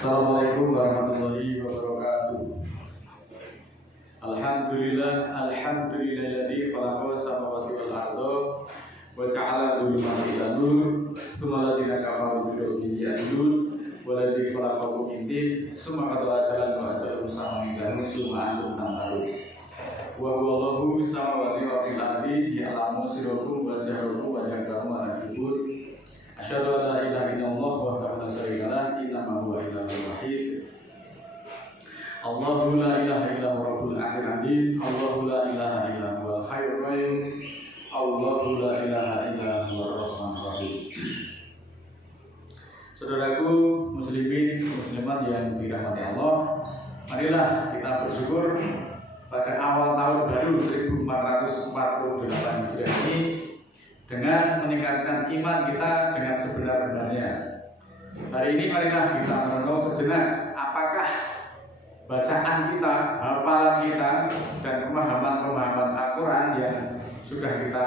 Assalamualaikum warahmatullahi wabarakatuh. Alhamdulillahilladzi khalaqa samawati wal arda wa ja'ala dhulumati ila nur, tsumma alladziina kafaru bi rabbihim ya'dilun, waladzi khalaqakum intin, tsumma qada ajalan wa ajalun musamman dan tsumma antum tamtarun. Wa huwa Allahu bis samawati wa fil ardi ya'lamu sirrakum wa jahrakum wa ya'lamu ma tasifun. Asyhadu an la ilaha illallah wahdahu la syarika lah, innahu huwa ilahul wahid. Allahu la ilaha illa huwa rabbul arsyil azim. Allahu la ilaha illa huwal hayyul qayyum. Allahu la ilaha illa huwar rahmanur rahim. Saudaraku muslimin muslimat yang dirahmati Allah, marilah kita bersyukur pada awal tahun baru 1448 Hijriah ini dengan meningkatkan iman kita dengan sebenar-benarnya. Hari ini marilah kita merenung sejenak apakah bacaan kita, hafalan kita, dan pemahaman-pemahaman Al-Quran yang sudah kita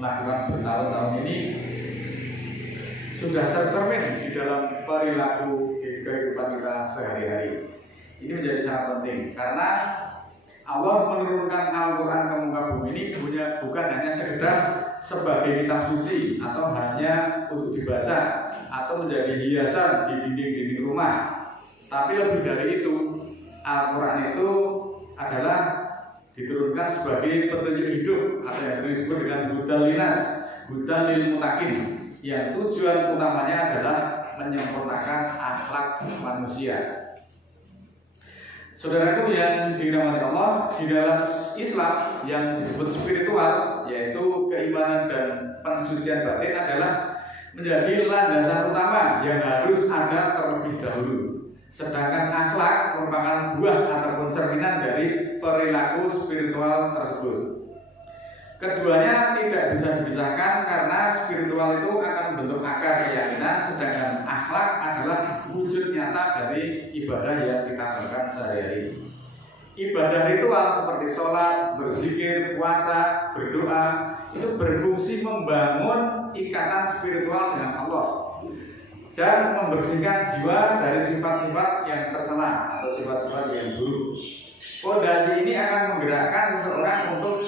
lakukan bertahun-tahun ini sudah tercermin di dalam perilaku kehidupan kita sehari-hari. Ini menjadi sangat penting karena Allah menurunkan Al-Quran ke muka bumi ini bukan hanya sekedar sebagai kitab suci atau hanya untuk dibaca atau menjadi hiasan di dinding-dinding rumah. Tapi lebih dari itu, Al-Quran itu adalah diturunkan sebagai petunjuk hidup atau yang sering disebut dengan hudal linas, hudal lil muttaqin, yang tujuan utamanya adalah menyempurnakan akhlak manusia. Saudaraku yang dirahmati Allah, di dalam Islam yang disebut spiritual, yaitu keimanan dan pensucian batin adalah menjadi landasan utama yang harus ada terlebih dahulu. Sedangkan akhlak merupakan buah ataupun cerminan dari perilaku spiritual tersebut. Keduanya tidak bisa dipisahkan karena spiritual itu akan membentuk akar keyakinan, sedangkan akhlak adalah wujud nyata dari ibadah yang kita lakukan sehari-hari. Ibadah ritual seperti sholat, berzikir, puasa, berdoa itu berfungsi membangun ikatan spiritual dengan Allah dan membersihkan jiwa dari sifat-sifat yang tercela atau sifat-sifat yang buruk. Fondasi ini akan menggerakkan seseorang untuk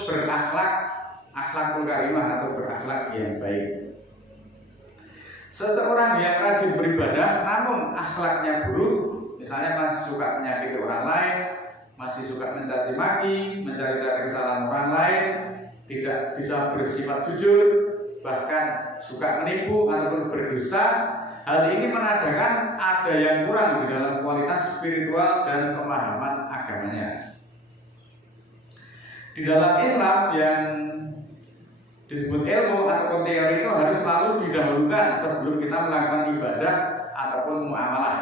akhlakul karimah atau berakhlak yang baik. Seseorang yang rajin beribadah namun akhlaknya buruk, misalnya masih suka menyakiti orang lain, masih suka mencaci maki, mencari-cari kesalahan orang lain, tidak bisa bersifat jujur, bahkan suka menipu ataupun berdusta, hal ini menandakan ada yang kurang di dalam kualitas spiritual dan pemahaman agamanya. Di dalam Islam yang disebut ilmu ataupun teori itu harus selalu didahulukan sebelum kita melakukan ibadah ataupun muamalah.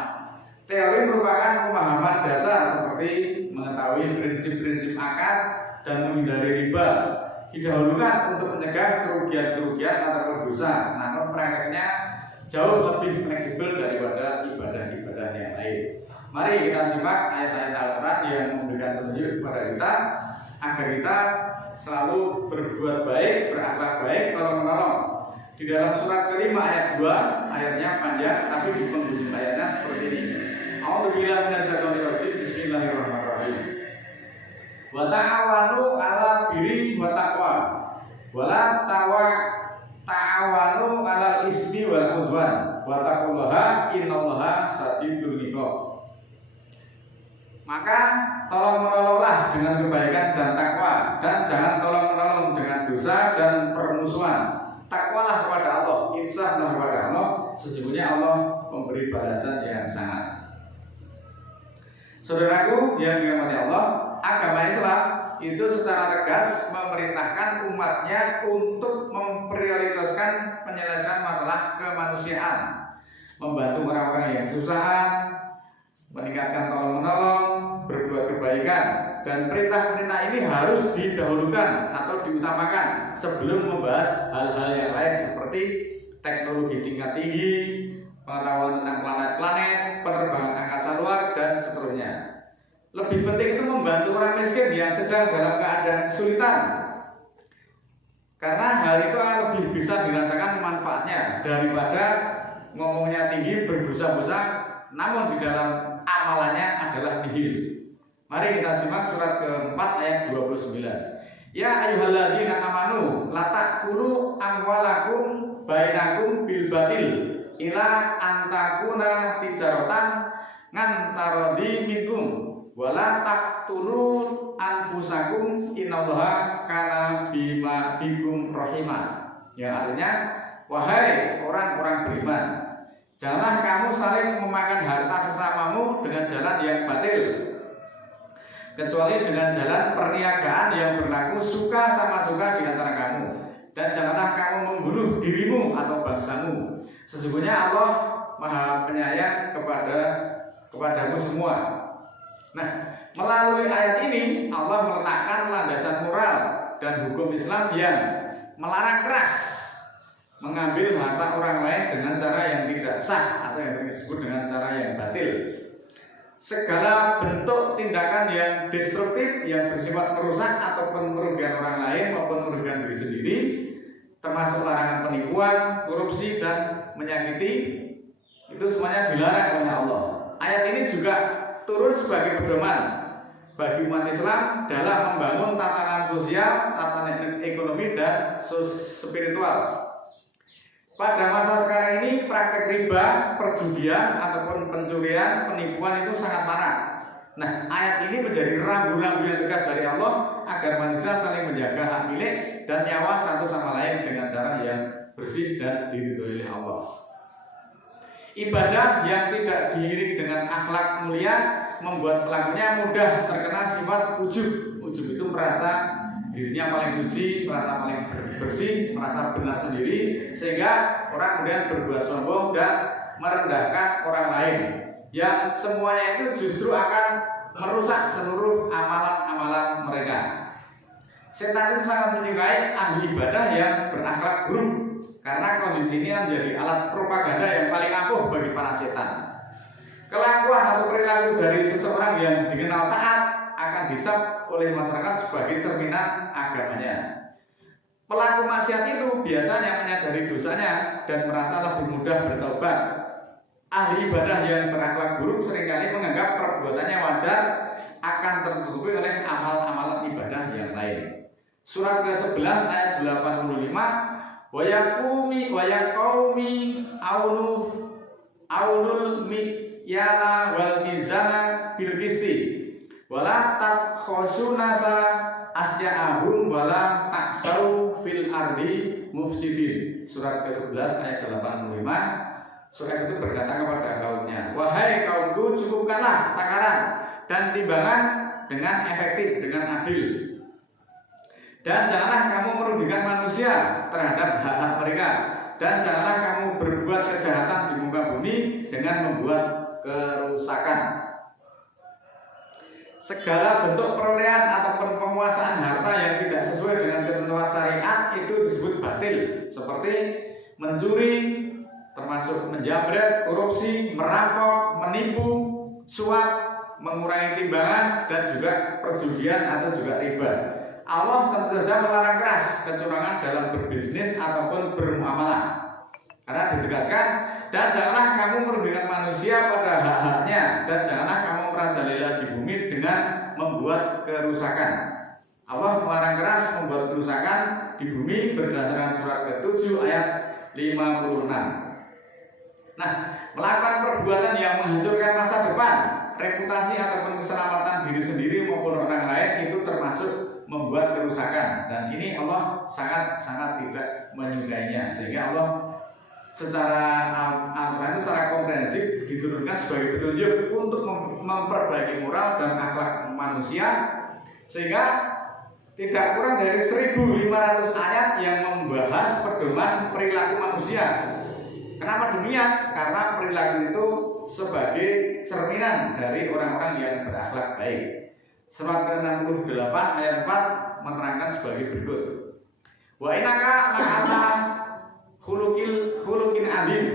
Teori merupakan pemahaman dasar seperti mengetahui prinsip-prinsip akad dan menghindari riba. Didahulukan untuk mencegah kerugian-kerugian ataupun dosa. Namun prakteknya jauh lebih fleksibel daripada ibadah-ibadah yang lain. Mari kita simak ayat-ayat Al-Quran yang memberikan petunjuk kepada kita agar kita selalu berbuat baik, berakhlak baik, tolong-menolong. Di dalam surat kelima ayat 2, ayatnya panjang, tapi di penghujung ayatnya seperti ini. A'udzubillahi minasyaitonir rajim. Bismillahirrahmanirrahim. Wa ta'awanu 'alal birri wa taqwa. Wa la ta'awanu 'alal ismi wal 'udwan. Wa taqullaha innallaha shadidul 'iqab. Maka tolong-menolonglah dengan kebaikan dan takwa, dan jangan tolong-menolong dengan dosa dan permusuhan. Takwalah kepada Allah, insaflah kepada Allah, sesungguhnya Allah memberi balasan yang sangat. Saudaraku yang dirahmati Allah, agama Islam itu secara tegas memerintahkan umatnya untuk memprioritaskan penyelesaian masalah kemanusiaan, membantu orang-orang yang kesusahan, meningkatkan tolong-menolong, berbuat kebaikan, dan perintah-perintah ini harus didahulukan atau diutamakan sebelum membahas hal-hal yang lain seperti teknologi tingkat tinggi, pengetahuan tentang planet-planet, penerbangan angkasa luar, dan seterusnya. Lebih penting itu membantu orang miskin yang sedang dalam keadaan kesulitan, karena hal itu akan lebih bisa dirasakan manfaatnya daripada ngomongnya tinggi berbusa-busa namun di dalam amalannya adalah nihil. Mari kita simak surat keempat ayat 29. Ya ayyuhalladzina amanu la ta'kulu amwalakum bainakum bil batil ila antakuna tijaratan ngantarodi minkum wala taqtulu anfusakum innallaha kana bima bikum rahimah. Yang artinya, wahai orang-orang beriman, janganlah kamu saling memakan harta sesamamu dengan jalan yang batil, kecuali dengan jalan perniagaan yang berlaku suka sama suka di antara kamu. Dan janganlah kamu membunuh dirimu atau bangsamu. Sesungguhnya Allah Maha Penyayang kepadamu semua. Nah, melalui ayat ini Allah meletakkan landasan moral dan hukum Islam yang melarang keras mengambil harta orang lain dengan cara yang tidak sah atau yang disebut dengan cara yang batil. Segala bentuk tindakan yang destruktif yang bersifat merusak ataupun merugikan orang lain maupun merugikan diri sendiri, termasuk larangan penipuan, korupsi dan menyakiti, itu semuanya dilarang oleh Allah. Ayat ini juga turun sebagai pedoman bagi umat Islam dalam membangun tatanan sosial, tatanan ekonomi dan spiritual. Pada masa sekarang ini praktek riba, perjudian ataupun pencurian, penipuan itu sangat marak. Nah, ayat ini menjadi rambu-rambu yang tegas dari Allah agar manusia saling menjaga hak milik dan nyawa satu sama lain dengan cara yang bersih dan diridhoi oleh Allah. Ibadah yang tidak diiringi dengan akhlak mulia membuat pelakunya mudah terkena sifat ujub. Ujub itu merasa dirinya paling suci, merasa paling bersih, merasa benar sendiri, sehingga orang kemudian berbuat sombong dan merendahkan orang lain, yang semuanya itu justru akan merusak seluruh amalan-amalan mereka. Setan itu sangat menyukai ahli ibadah yang berakhlak buruk, karena kondisi ini menjadi alat propaganda yang paling ampuh bagi para setan. Kelakuan atau perilaku dari seseorang yang dikenal taat akan dicap oleh masyarakat sebagai cerminan agamanya. Pelaku maksiat itu biasanya menyadari dosanya dan merasa lebih mudah bertobat. Ahli ibadah yang berakhlak buruk seringkali menganggap perbuatannya wajar akan tertutupi oleh amal-amal ibadah yang lain. Surat ke-11 ayat 85, wa yaqaumi aunul mikyala wal mizana bil qisti wala tabkhasu nasa asya'ahum wala taksau fil ardi mufsidin. Surat ke-11 ayat 85. Surat itu berkata kepada kaumnya, wahai kaumku, cukupkanlah takaran dan timbangan dengan efektif, dengan adil, dan janganlah kamu merugikan manusia terhadap hak-hak mereka, dan janganlah kamu berbuat kejahatan di muka bumi dengan membuat kerusakan. Segala bentuk perolehan ataupun penguasaan harta yang tidak sesuai dengan ketentuan syariat itu disebut batil, seperti mencuri, termasuk menjamret, korupsi, merampok, menipu, suap, mengurangi timbangan, dan juga perjudian atau juga riba. Allah tentu saja melarang keras kecurangan dalam berbisnis ataupun bermuamalah, karena ditegaskan, dan janganlah kamu merugikan manusia pada hak-haknya, dan janganlah kamu merajalela di bumi dengan membuat kerusakan. Allah melarang keras membuat kerusakan di bumi berdasarkan surat ke-7 ayat 56. Nah, melakukan perbuatan yang menghancurkan masa depan, reputasi ataupun keselamatan diri sendiri maupun orang lain itu termasuk membuat kerusakan, dan ini Allah sangat tidak menyukainya, sehingga Allah secara Al-Quran itu secara komprehensif diturunkan sebagai petunjuk untuk memperbaiki moral dan akhlak manusia, sehingga tidak kurang dari 1.500 ayat yang membahas pedoman perilaku manusia. Kenapa demikian? Karena perilaku itu sebagai cerminan dari orang-orang yang berakhlak baik. Surat ke-68 ayat 4 menerangkan sebagai berikut. Wa innaka la'ala khuluqin adim,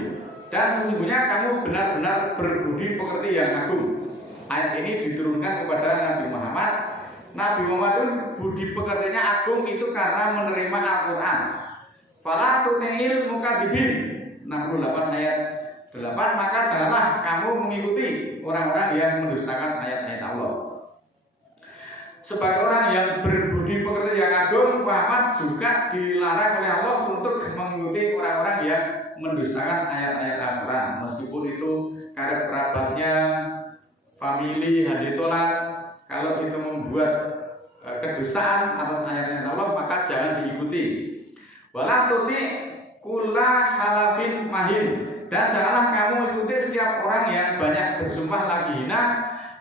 dan sesungguhnya kamu benar-benar berbudi pekerti yang agung. Ayat ini diturunkan kepada Nabi Muhammad. Nabi Muhammad itu budi pekertinya agung itu karena menerima Al-Quran. Fala tuti'il mukadzibin, 68 ayat 8, maka janganlah kamu mengikuti orang-orang yang mendustakan ayat-ayat Allah. Sebagai orang yang berbudi pekerti yang agung, Muhammad juga dilarang oleh Allah untuk mengikuti orang-orang yang mendustakan ayat-ayat Al-Quran, meskipun itu karib kerabatnya, famili, haditolan. Kalau itu membuat kedustaan atas ayat-ayat Allah, maka jangan diikuti. Wala tuti kulla halafin mahin, dan janganlah kamu ikuti setiap orang yang banyak bersumpah lagi hina,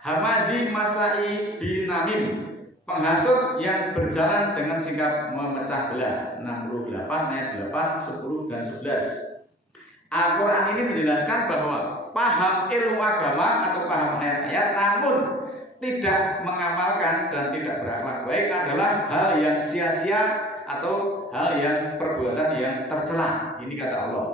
hamazi masai binamim, penghasut yang berjalan dengan sikap memecah belah. 68 ayat 8, 10 dan 11. Al-Quran ini menjelaskan bahwa paham ilmu agama atau paham ayat-ayat namun tidak mengamalkan dan tidak berakhlak baik adalah hal yang sia-sia atau hal yang perbuatan yang tercela. Ini kata Allah.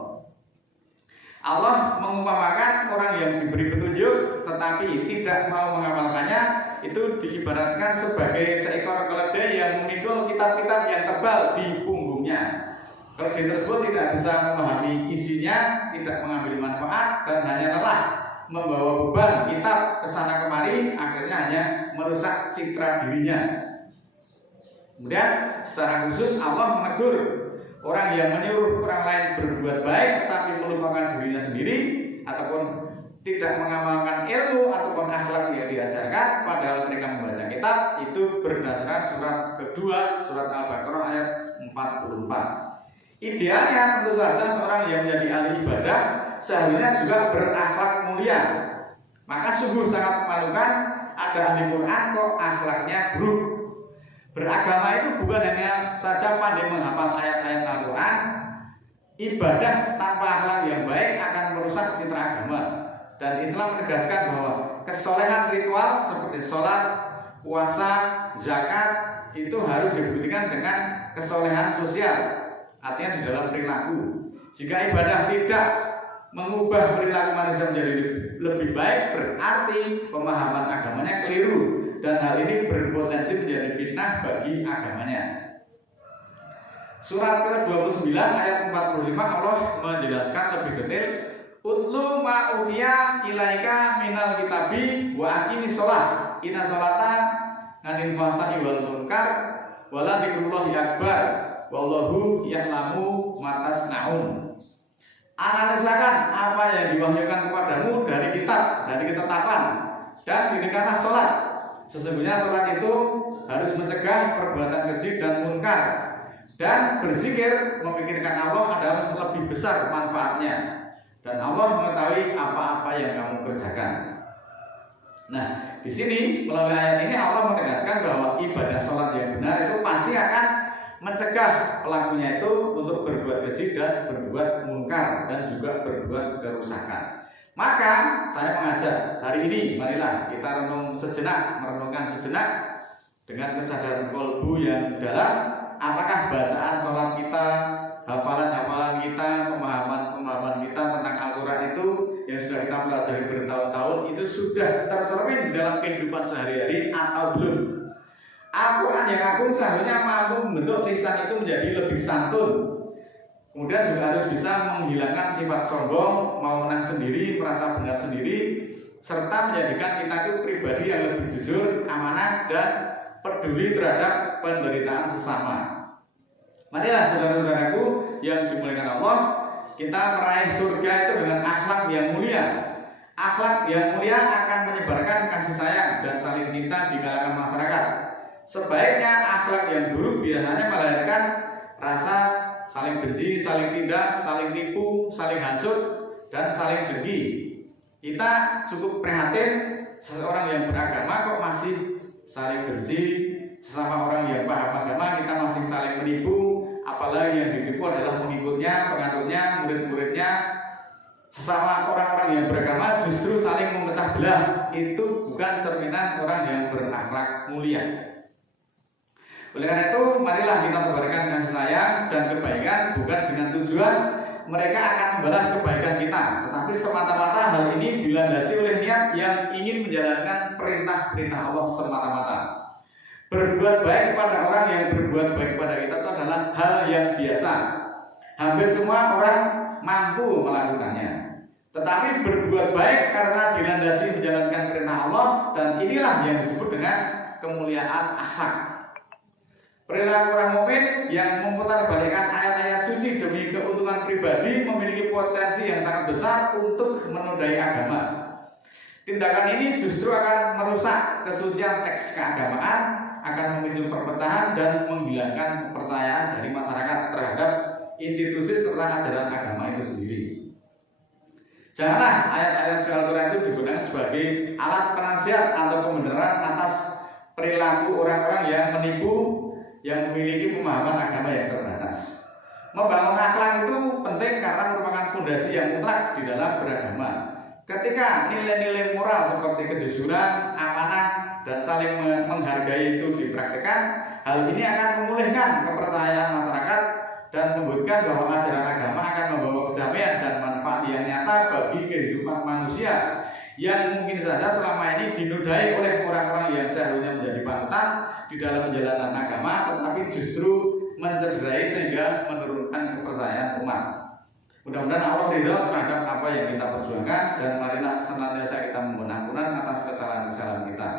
Allah mengumpamakan orang yang diberi petunjuk tetapi tidak mau mengamalkannya itu diibaratkan sebagai seekor keledai yang memikul kitab-kitab yang tebal di punggungnya. Keledai tersebut tidak bisa memahami isinya, tidak mengambil manfaat, dan hanya lelah membawa beban kitab kesana kemari, akhirnya hanya merusak citra dirinya. Kemudian secara khusus Allah menegur orang yang menyuruh orang lain berbuat baik tetapi melupakan dirinya sendiri ataupun tidak mengamalkan ilmu ataupun akhlak yang diajarkan padahal mereka membaca kitab, itu berdasarkan surat kedua, surat Al-Baqarah ayat 44. Idealnya tentu saja seorang yang menjadi ahli ibadah seharusnya juga berakhlak mulia. Maka sungguh sangat memalukan ada ahli Quran kok akhlaknya buruk. Beragama itu bukan hanya saja pandai menghafal ayat-ayat Al-Quran. Ibadah tanpa akhlak yang baik akan merusak citra agama. Dan Islam menegaskan bahwa kesolehan ritual seperti sholat, puasa, zakat itu harus dibuktikan dengan kesolehan sosial. Artinya di dalam perilaku. Jika ibadah tidak mengubah perilaku manusia menjadi lebih baik, berarti pemahaman agamanya keliru dan hal ini berpotensi menjadi fitnah bagi agamanya. Surat ke-29 ayat 45 Allah menjelaskan lebih detail, utlu ma uhiya ilaika minal kitabi wa aqimis shalah inna sholata nganil fahsai wal munkar wala dzikrullahi akbar wallahu ya'lamu ma tasnaun. Analisakan apa yang diwahyukan kepadamu dari kitab, dari ketetapan, dan dirikanlah sholat. Sesungguhnya sholat itu harus mencegah perbuatan keji dan munkar, dan berzikir memikirkan Allah adalah lebih besar manfaatnya, dan Allah mengetahui apa-apa yang kamu kerjakan. Nah, di sini melalui ayat ini Allah menegaskan bahwa ibadah sholat yang benar itu pasti akan mencegah pelakunya itu untuk berbuat keji dan berbuat munkar dan juga berbuat kerusakan. Maka saya mengajak hari ini, marilah kita merenungkan sejenak dengan kesadaran kolbu yang dalam. Apakah bacaan sholat kita, hafalan-hafalan kita, pemahaman kita tentang Al-Quran itu yang sudah kita pelajari bertahun-tahun itu sudah tercermin di dalam kehidupan sehari-hari atau belum? Al-Quran yang agung seharusnya mampu membentuk lisan itu menjadi lebih santun. Kemudian juga harus bisa menghilangkan sifat sombong, mau menang sendiri, merasa benar sendiri, serta menjadikan kita itu pribadi yang lebih jujur, amanah, dan peduli terhadap penderitaan sesama. Marilah saudara-saudaraku yang dimuliakan Allah, kita meraih surga itu dengan akhlak yang mulia. Akhlak yang mulia akan menyebarkan kasih sayang dan saling cinta di kalangan masyarakat. Sebaiknya akhlak yang buruk biasanya melahirkan rasa saling benci, saling tindas, saling tipu, saling hasut, dan saling dengki. Kita cukup prihatin seseorang yang beragama kok masih saling benci, sesama orang yang paham agama kita masih saling menipu, apalagi yang ditipu adalah pengikutnya, pengaturnya, murid-muridnya. Sesama orang-orang yang beragama justru saling memecah belah. Itu bukan cerminan orang yang berakhlak mulia. Oleh karena itu, marilah kita tebarkan kasih sayang dan kebaikan bukan dengan tujuan mereka akan membalas kebaikan kita, tetapi semata-mata hal ini dilandasi oleh niat yang ingin menjalankan perintah-perintah Allah semata-mata. Berbuat baik kepada orang yang berbuat baik kepada kita itu adalah hal yang biasa. Hampir semua orang mampu melakukannya. tetapi berbuat baik karena dilandasi menjalankan perintah Allah, dan inilah yang disebut dengan kemuliaan akhlak. Perilaku orang mukmin yang memutarbalikkan ayat-ayat suci demi keuntungan pribadi memiliki potensi yang sangat besar untuk menodai agama. Tindakan ini justru akan merusak kesucian teks keagamaan, akan memicu perpecahan dan menghilangkan kepercayaan dari masyarakat terhadap institusi serta ajaran agama itu sendiri. Janganlah ayat-ayat suci Al-Quran itu digunakan sebagai alat penasihat atau pembenaran atas perilaku orang-orang yang menipu, yang memiliki pemahaman agama yang terbatas. Membangun akhlak itu penting karena merupakan fondasi yang mutlak di dalam beragama. Ketika nilai-nilai moral seperti kejujuran, amanah, dan saling menghargai itu dipraktikkan, hal ini akan memulihkan kepercayaan masyarakat dan membuktikan bahwa ajaran agama akan membawa kedamaian dan manfaat yang nyata bagi kehidupan manusia yang mungkin saja selama ini dinodai oleh orang-orang yang seharusnya menjadi panutan di dalam menjalankan agama, tetapi justru mencederai sehingga menurunkan kepercayaan umat. Mudah-mudahan Allah ridho terhadap apa yang kita perjuangkan, dan marilah senantiasa kita mohon ampunan atas kesalahan-kesalahan kita.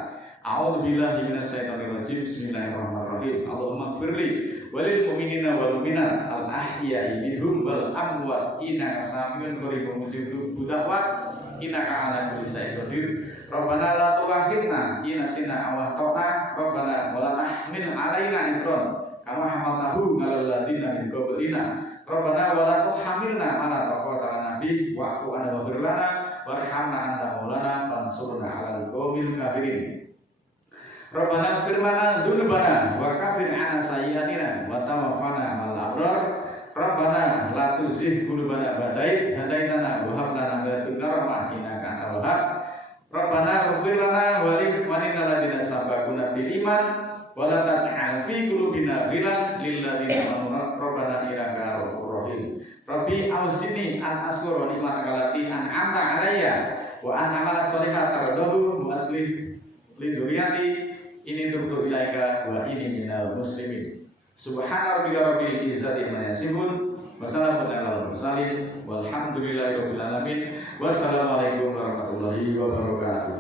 A'udzubillahi minasyaitonirrajim. Bismillahirrahmanirrahim. Allahumma ighfirli walil mu'minina wal mu'minat al ahya'i minhum wal amwat innaka samiun qaribun mujibud da'wat innaka 'ala kulli syai'in qadir. Rabbana la tu'akhidna in nasina aw akhtana rabbana wa la tahmil 'alaina isran kama hamaltahu 'alal ladzina min qablina rabbana wa la tuhamilna ma la taqata lana bih wa'fu 'anna waghfir lana warhamna anta maulana fansurna 'alal qaumil kafirin. Rabbana ighfir lana dzunubana wa kaffir 'anna sayyi'atina wa tawaffana ma'al abrar. Rabbana la tuzigh qulubana ba'da idh hadaitana wa hab lana min ladunka rahmah innaka antal wahhab. Rabbana ighfir lana wa li ikhwanina alladziina sabaquna bil iman wa la taj'al fi qulubina ghillan lil ladziina amanu rabbana innaka ghafurur rahim. Rabbi auzi'ni an ashkura ni'mataka allati an'amta 'alayya wa an a'mala shalihan tardahu wa aslih li dzurriyyati ini tubtu ilaika wa ini minal muslimin. Subhana rabbika rabbil izzati amma yasifun wa salamun alal mursalin walhamdulillahi rabbil alamin. Wassalamualaikum warahmatullahi wabarakatuh.